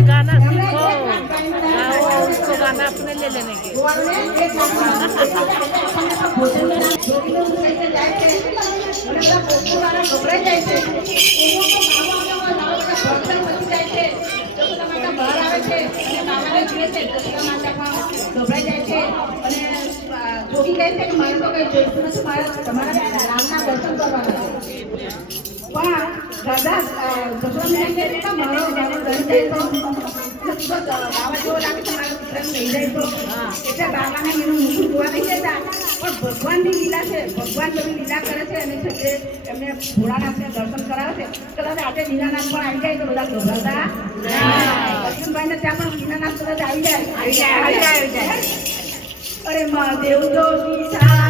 गाना એમણે सीखो એક લાખ ગાયનું દાન गाओ આપ્યું. और उसको गाना अपने ले लेने के ગોવાળને એક લાખનું આપણને તો ભોજનનું દાન જોડીને ઊભું થઈને જાય છે અને બધા ભોગવાળા ગભરાઈ જાય છે એનો તો બાબા બાબા લાવો બધા ભણતર વધી જાય છે જસોદા માતા બહાર આવે છે અને બાબાને જુએ છે જસોદા માતા પણ ગભરાઈ જાય છે અને આ, જોગી કહે છે કે મારે તો કંઈ જોઈતું નથી મારે તમારા રામના દર્શન કરવાના છે પણ દાદા ભગવાન એમ કે મારો મારો દર્શન જાય તો બાબા જેવો લાગે છે મારો દીકરાને લઈ જાય તો. એટલે બાબાને એનું મુખું જોવા નહીં દેતા. પણ ભગવાનની લીલા છે ભગવાન બધી લીલા કરે છે અને છે તે એમને ભોળાનાથને દર્શન કરાવે છે. કદાચ આજે દીનાનાથ પણ આવી જાય તો બધા ગભરાતા. અર્જુનભાઈને ત્યાં પણ દીનાનાથ કદાચ આવી જાય. આવી જાય આવી જાય. અરે મહાદેવ સીતા